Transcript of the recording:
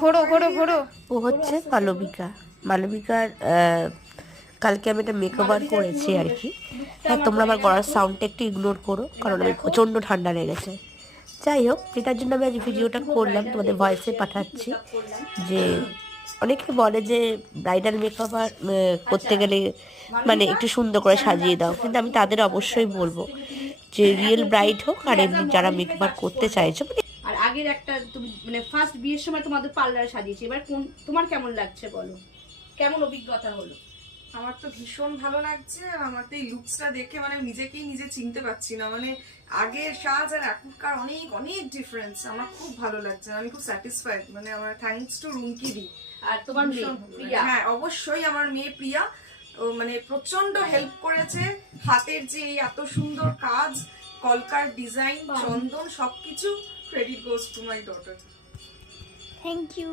ঘোরো ঘোরো ঘোরো। ও হচ্ছে মালবিকা। মালবিকার কালকে আমি একটা মেকওভার করেছি আর কি। হ্যাঁ, তোমরা আমার গলার সাউন্ডটা একটু ইগনোর করো, কারণ আমি প্রচণ্ড ঠান্ডা লেগেছে। যাই হোক, যেটার জন্য আমি আজ ভিডিওটা করলাম তোমাদের ভয়েসে পাঠাচ্ছি, যে অনেকে বলে যে ব্রাইডাল মেকওভার করতে গেলে মানে একটু সুন্দর করে সাজিয়ে দাও, কিন্তু আমি তাদের অবশ্যই বলবো যে রিয়েল ব্রাইড হোক আর এমনি যারা মেকওভার করতে চাইছো, আর আগের একটা তুমি মানে ফার্স্ট বিয়ের সময় তোমাদের পার্লারে সাজিয়েছি, এবার কোন তোমার কেমন লাগছে বলো, কেমন অভিজ্ঞতা হলো? আমার তো ভীষণ ভালো লাগছে। আমার তো এই লুকসটা দেখে মানে নিজেকেই নিজে চিনতে পারছি না, মানে আগের সাজ আর এখনকার অনেক অনেক ডিফারেন্স। আমার খুব ভালো লাগছে, আমি খুব স্যাটিসফাইড। মানে আমার থ্যাঙ্কস টু রুমকি দি। আর তোমার মেয়ে প্রিয়া? হ্যাঁ অবশ্যই, আমার মেয়ে প্রিয়া ও মানে প্রচন্ড হেল্প করেছে। হাতের যে এই এত সুন্দর কাজ, কলকার ডিজাইন, চন্দন, সবকিছু credit goes to my daughter. Thank you.